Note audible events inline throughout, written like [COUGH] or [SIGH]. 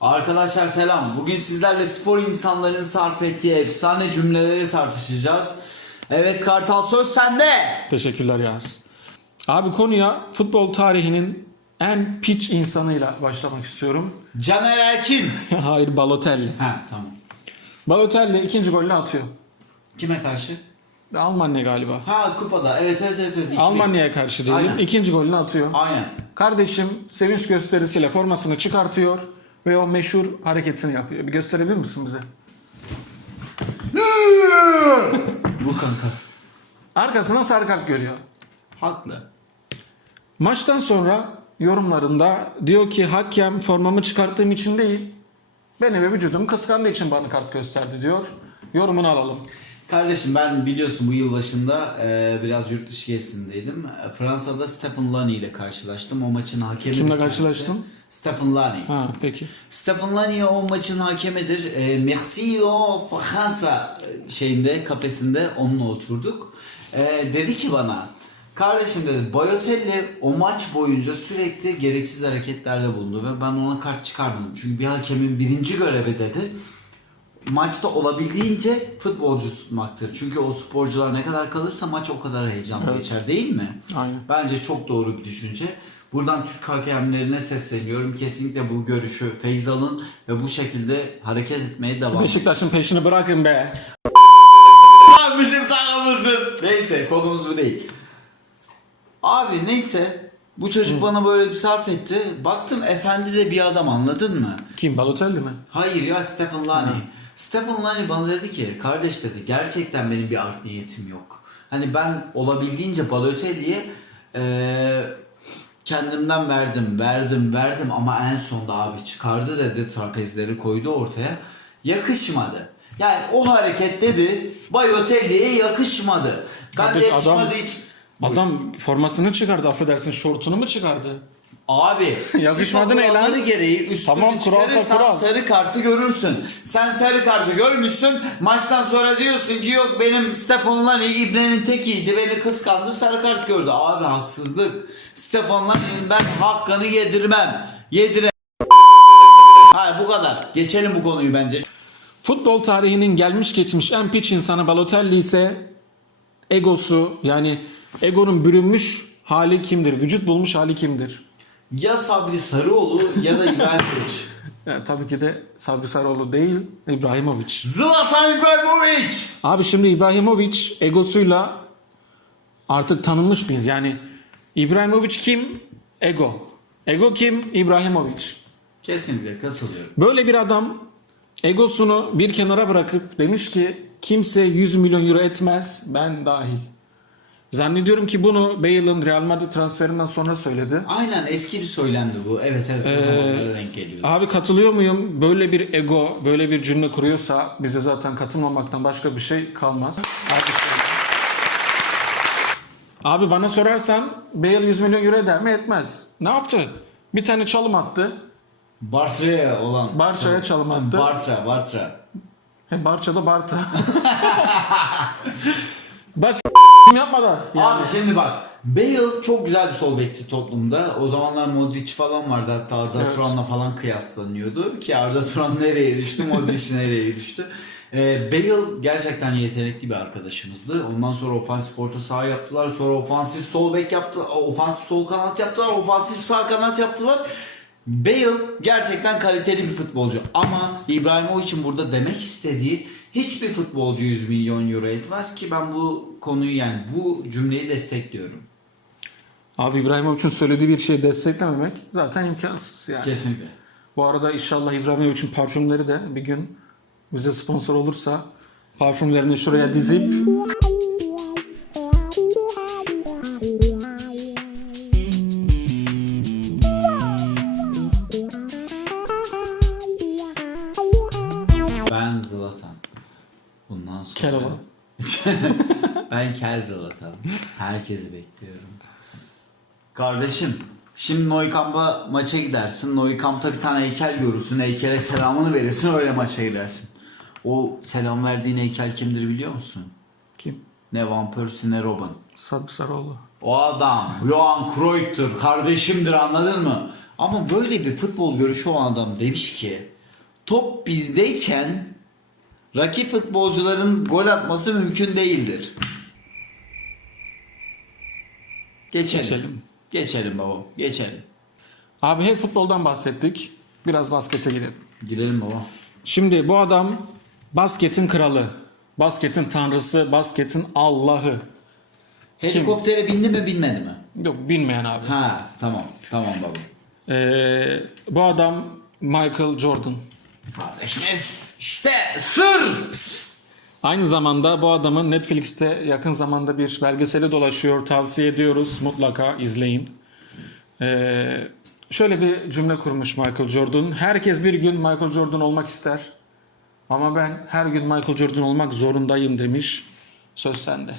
Arkadaşlar selam. Bugün sizlerle spor insanların sarf ettiği efsane cümleleri tartışacağız. Evet Kartal söz sende. Teşekkürler Yağız. Abi konuya futbol tarihinin en piç insanıyla başlamak istiyorum. Caner Erkin. [LAUGHS] Hayır Balotelli. ha tamam. Balotelli ikinci golünü atıyor. Kime karşı? Almanya galiba. Ha kupada. Evet evet evet. evet. Almanya'ya karşı diyelim. Aynen. İkinci golünü atıyor. Aynen. Kardeşim sevinç gösterisiyle formasını çıkartıyor ve o meşhur hareketini yapıyor. Bir gösterebilir misin bize? [LAUGHS] Bu kanka. Arkasına sarı kart görüyor. Haklı. Maçtan sonra yorumlarında diyor ki hakem formamı çıkarttığım için değil, beni ve vücudumu kıskandığı için bana kart gösterdi diyor. Yorumunu alalım. Kardeşim ben biliyorsun bu yıl başında e, biraz yurt dışı gezisindeydim. E, Fransa'da Stephen Lani ile karşılaştım. O maçın hakemi. Kimle karşılaştın? Stephen Lani. Ha peki. Stephen Lani o maçın hakemidir. E, Merci o Fransa e, şeyinde kafesinde onunla oturduk. E, dedi ki bana Kardeşim dedi Balotelli o maç boyunca sürekli gereksiz hareketlerde bulundu ve ben ona kart çıkarmadım. Çünkü bir hakemin birinci görevi dedi maçta olabildiğince futbolcu tutmaktır. Çünkü o sporcular ne kadar kalırsa maç o kadar heyecanlı Evet. geçer değil mi? Aynen. Bence çok doğru bir düşünce. Buradan Türk hakemlerine sesleniyorum. Kesinlikle bu görüşü feyz alın ve bu şekilde hareket etmeye devam edin. Beşiktaş'ın peşini bırakın be. Lan bizim takımımızın. Neyse konumuz bu değil. Abi neyse bu çocuk bana böyle bir sarf etti. Baktım efendi de bir adam anladın mı? Kim Balotelli mi? Hayır ya Stephen Lani. Stephen Lani bana dedi ki kardeş dedi gerçekten benim bir art niyetim yok. Hani ben olabildiğince Balotelli'ye eee kendimden verdim, verdim, verdim ama en sonunda abi çıkardı dedi trapezleri koydu ortaya. Yakışmadı. Yani o hareket dedi Balotelli'ye yakışmadı. Ben Kardeş, de yakışmadı adam- hiç. Adam formasını çıkardı affedersin şortunu mu çıkardı? Abi [LAUGHS] Yakışmadı ne lan? kuralları gereği üstünü Tamam, kuralsa çıkarırsan kural. sarı kartı görürsün. Sen sarı kartı görmüşsün. Maçtan sonra diyorsun ki yok benim Stefan Lani İbne'nin tekiydi. Beni kıskandı sarı kart gördü. Abi haksızlık. Stefan Lani'nin ben hakkını yedirmem. Yedirem. Hayır bu kadar. Geçelim bu konuyu bence. Futbol tarihinin gelmiş geçmiş en piç insanı Balotelli ise egosu yani egonun bürünmüş hali kimdir? Vücut bulmuş hali kimdir? Ya Sabri Sarıoğlu ya da İbrahimovic. [LAUGHS] Ya, tabii ki de Sabri Sarıoğlu değil İbrahimovic. Zlatan İbrahimovic. Abi şimdi İbrahimovic egosuyla artık tanınmış bir yani İbrahimovic kim? Ego. Ego kim? İbrahimovic. Kesinlikle katılıyorum. Böyle bir adam egosunu bir kenara bırakıp demiş ki kimse 100 milyon euro etmez ben dahil. Zannediyorum ki bunu Bale'ın Real Madrid transferinden sonra söyledi. Aynen eski bir söylemdi bu. Evet evet o Ee, zamanlara denk geliyor. Abi katılıyor muyum? Böyle bir ego, böyle bir cümle kuruyorsa bize zaten katılmamaktan başka bir şey kalmaz. Alkışlayalım. Abi bana sorarsan Bale 100 milyon euro eder mi? Etmez. Ne yaptı? Bir tane çalım attı. Bartra'ya olan. Barça'ya çalım attı. Bartra, Bartra. Hem Barça'da Bartra. [LAUGHS] Başka yapmadan. Yani. Abi şimdi bak. Bale çok güzel bir sol bekti toplumda. O zamanlar Modric falan vardı. Hatta Arda Evet. Turan'la falan kıyaslanıyordu. Ki Arda Turan nereye düştü, Modric [LAUGHS] nereye düştü. Ee, Bale gerçekten yetenekli bir arkadaşımızdı. Ondan sonra ofansif orta saha yaptılar. Sonra ofansif sol bek yaptılar. Ofansif sol kanat yaptılar. Ofansif sağ kanat yaptılar. Bale gerçekten kaliteli bir futbolcu ama İbrahimovic'in burada demek istediği hiçbir futbolcu 100 milyon euro etmez ki ben bu konuyu yani bu cümleyi destekliyorum. Abi İbrahimovic'in söylediği bir şeyi desteklememek zaten imkansız yani. Kesinlikle. Bu arada inşallah İbrahimovic'in parfümleri de bir gün bize sponsor olursa parfümlerini şuraya dizip [LAUGHS] ben Kel Zlatan. Herkesi bekliyorum. Kardeşim Şimdi Neukamp'a maça gidersin. Neukamp'ta bir tane heykel görürsün. Heykele selamını verirsin öyle maça gidersin. O selam verdiğin heykel kimdir biliyor musun? kim? Ne Van Persie ne Robben. Sabri Sarıoğlu. O adam Johan Cruyff'tur, kardeşimdir anladın mı? Ama böyle bir futbol görüşü olan adam demiş ki top bizdeyken rakip futbolcuların gol atması mümkün değildir. Geçelim. Geçelim. Geçelim babam. Geçelim. Abi hep futboldan bahsettik. Biraz baskete girelim. Girelim baba. Şimdi bu adam basketin kralı. Basketin tanrısı, basketin Allah'ı. Helikoptere bindi mi binmedi mi? Yok bilmeyen abi. Ha tamam. Tamam baba. Ee, bu adam Michael Jordan. Kardeşimiz işte sır. Aynı zamanda bu adamın Netflix'te yakın zamanda bir belgeseli dolaşıyor. Tavsiye ediyoruz. Mutlaka izleyin. Ee, şöyle bir cümle kurmuş Michael Jordan. Herkes bir gün Michael Jordan olmak ister. Ama ben her gün Michael Jordan olmak zorundayım demiş. Söz sende.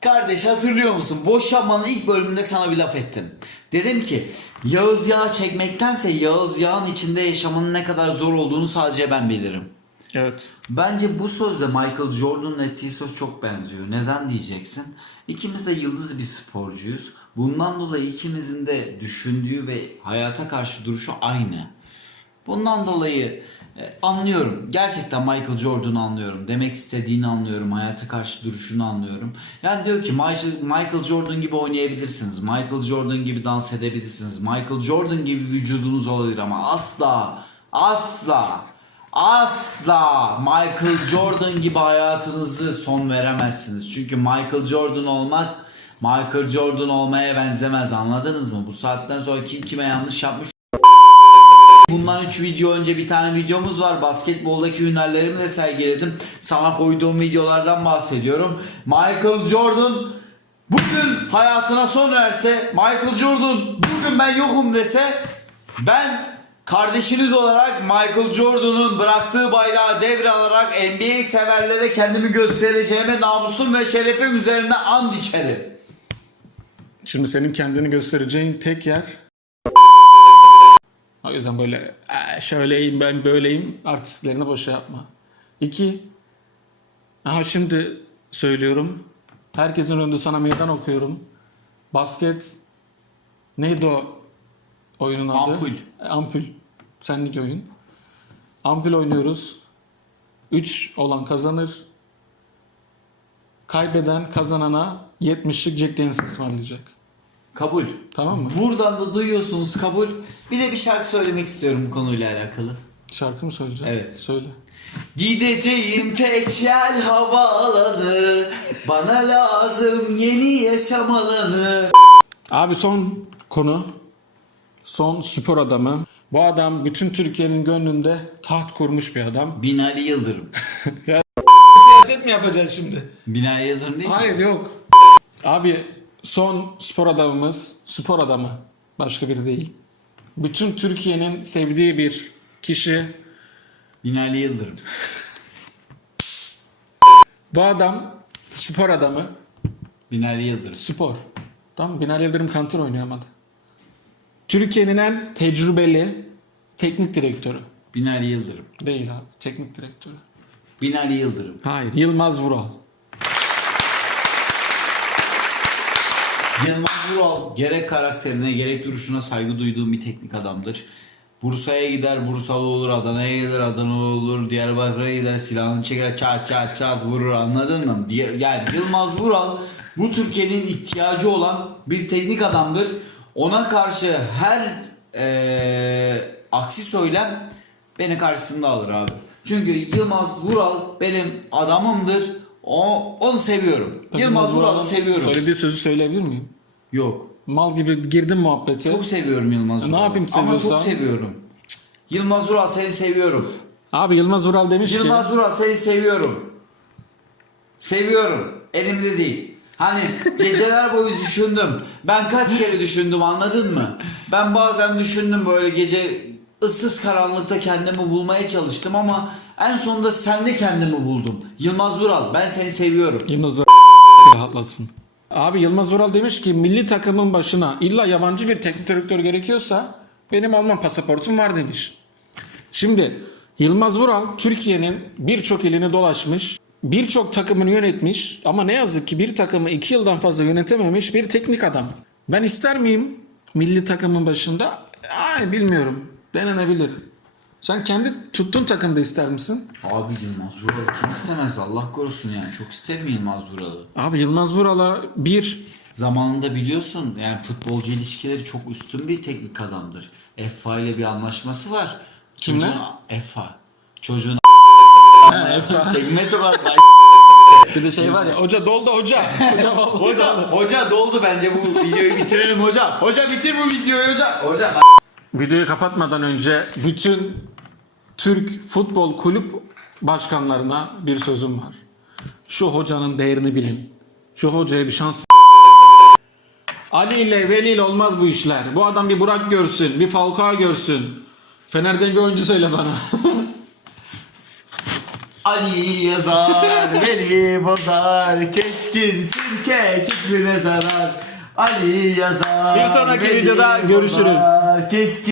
Kardeş hatırlıyor musun? Boşanmanın ilk bölümünde sana bir laf ettim. Dedim ki Yağız Yağı çekmektense Yağız Yağ'ın içinde yaşamanın ne kadar zor olduğunu sadece ben bilirim. Evet. Bence bu sözle Michael Jordan'ın ettiği söz çok benziyor. Neden diyeceksin? İkimiz de yıldız bir sporcuyuz. Bundan dolayı ikimizin de düşündüğü ve hayata karşı duruşu aynı. Bundan dolayı e, anlıyorum. Gerçekten Michael Jordan'ı anlıyorum. Demek istediğini anlıyorum. Hayata karşı duruşunu anlıyorum. Yani diyor ki Michael, Michael Jordan gibi oynayabilirsiniz. Michael Jordan gibi dans edebilirsiniz. Michael Jordan gibi vücudunuz olabilir ama asla asla asla Michael Jordan gibi hayatınızı son veremezsiniz. Çünkü Michael Jordan olmak Michael Jordan olmaya benzemez anladınız mı? Bu saatten sonra kim kime yanlış yapmış Bundan 3 video önce bir tane videomuz var. Basketboldaki hünerlerimi de sergiledim. Sana koyduğum videolardan bahsediyorum. Michael Jordan bugün hayatına son verse, Michael Jordan bugün ben yokum dese ben kardeşiniz olarak Michael Jordan'ın bıraktığı bayrağı devralarak NBA severlere kendimi göstereceğime namusum ve şerefim üzerine and içerim. Şimdi senin kendini göstereceğin tek yer o yüzden böyle "Ee, şöyleyim ben böyleyim artistlerini boşa yapma. İki, aha şimdi söylüyorum. Herkesin önünde sana meydan okuyorum. Basket neydi o oyunun adı? Ampul. Ampul. Senlik oyun. Ampul oynuyoruz. 3 olan kazanır. Kaybeden kazanana 70'lik Jack Daniels ısmarlayacak. Kabul. Tamam mı? Buradan da duyuyorsunuz kabul. Bir de bir şarkı söylemek istiyorum bu konuyla alakalı. Şarkı mı söyleyeceğim? Evet. Söyle. Gideceğim tek yer havaalanı Bana lazım yeni yaşam alanı Abi son konu. Son spor adamı. Bu adam bütün Türkiye'nin gönlünde taht kurmuş bir adam. Binali Yıldırım [LAUGHS] Siyaset mi yapacağız şimdi? Binali Yıldırım değil mi? Hayır yok. Abi son spor adamımız spor adamı. Başka biri değil. Bütün Türkiye'nin sevdiği bir kişi. Binali Yıldırım Bu adam spor adamı. Binali Yıldırım Spor. Tamam Binali Yıldırım kantor oynuyor ama. Türkiye'nin en tecrübeli teknik direktörü. Binali Yıldırım Değil abi. Teknik direktörü. Binali Yıldırım Hayır. Yılmaz Vural. Yılmaz Vural gerek karakterine gerek duruşuna saygı duyduğum bir teknik adamdır. Bursa'ya gider Bursalı olur, Adana'ya gider Adanalı olur, Diyarbakır'a gider silahını çeker çat çat çat vurur anladın mı? Yani Yılmaz Vural bu Türkiye'nin ihtiyacı olan bir teknik adamdır. Ona karşı her eee, aksi söylem beni karşısında alır abi. Çünkü Yılmaz Vural benim adamımdır. O, onu seviyorum. Yılmaz Vural'ı seviyorum. Söylediği sözü söyleyebilir miyim? Yok. Mal gibi girdim muhabbete. Çok seviyorum Yılmaz Ne Vural'ı. yapayım Ama çok seviyorsan? seviyorum. Yılmaz Vural seni seviyorum. Abi Yılmaz Vural demiş Yılmaz ki Vural seni seviyorum. Seviyorum. Elimde değil. Hani geceler boyu düşündüm. Ben kaç kere düşündüm anladın mı? Ben bazen düşündüm böyle gece ıssız karanlıkta kendimi bulmaya çalıştım ama en sonunda sende kendimi buldum. Yılmaz Vural ben seni seviyorum. Yılmaz Vural [LAUGHS] rahatlasın. Abi Yılmaz Vural demiş ki milli takımın başına illa yabancı bir teknik direktör gerekiyorsa benim Alman pasaportum var demiş. Şimdi Yılmaz Vural Türkiye'nin birçok ilini dolaşmış, birçok takımını yönetmiş ama ne yazık ki bir takımı iki yıldan fazla yönetememiş bir teknik adam. Ben ister miyim milli takımın başında? Yani bilmiyorum. Denenebilir. Sen kendi tuttuğun takımda ister misin? Abi Yılmaz Vuralı kim istemez Allah korusun yani. Çok isterim Yılmaz Vuralı. Abi Yılmaz Vural'a bir Zamanında biliyorsun yani futbolcu ilişkileri çok üstün bir teknik adamdır. EFA ile bir anlaşması var. Kimle? EFA. Çocuğun Ha, teknik var. [LAUGHS] bir de şey var ya hoca doldu hoca. Hoca vallahi Hoca, doldu. hoca doldu bence bu videoyu bitirelim hocam. Hoca bitir bu videoyu hocam. Hocam. Videoyu kapatmadan önce bütün Türk futbol kulüp başkanlarına bir sözüm var. Şu hocanın değerini bilin. Şu hocaya bir şans [LAUGHS] Ali ile Veli ile olmaz bu işler. Bu adam bir Burak görsün, bir Falcao görsün. Fener'den bir oyuncu söyle bana. [LAUGHS] Ali yazar, [LAUGHS] Veli bozar, keskin sirke küfrüne zarar. Ali yazar, Bir sonraki videoda görüşürüz. bozar, Keskin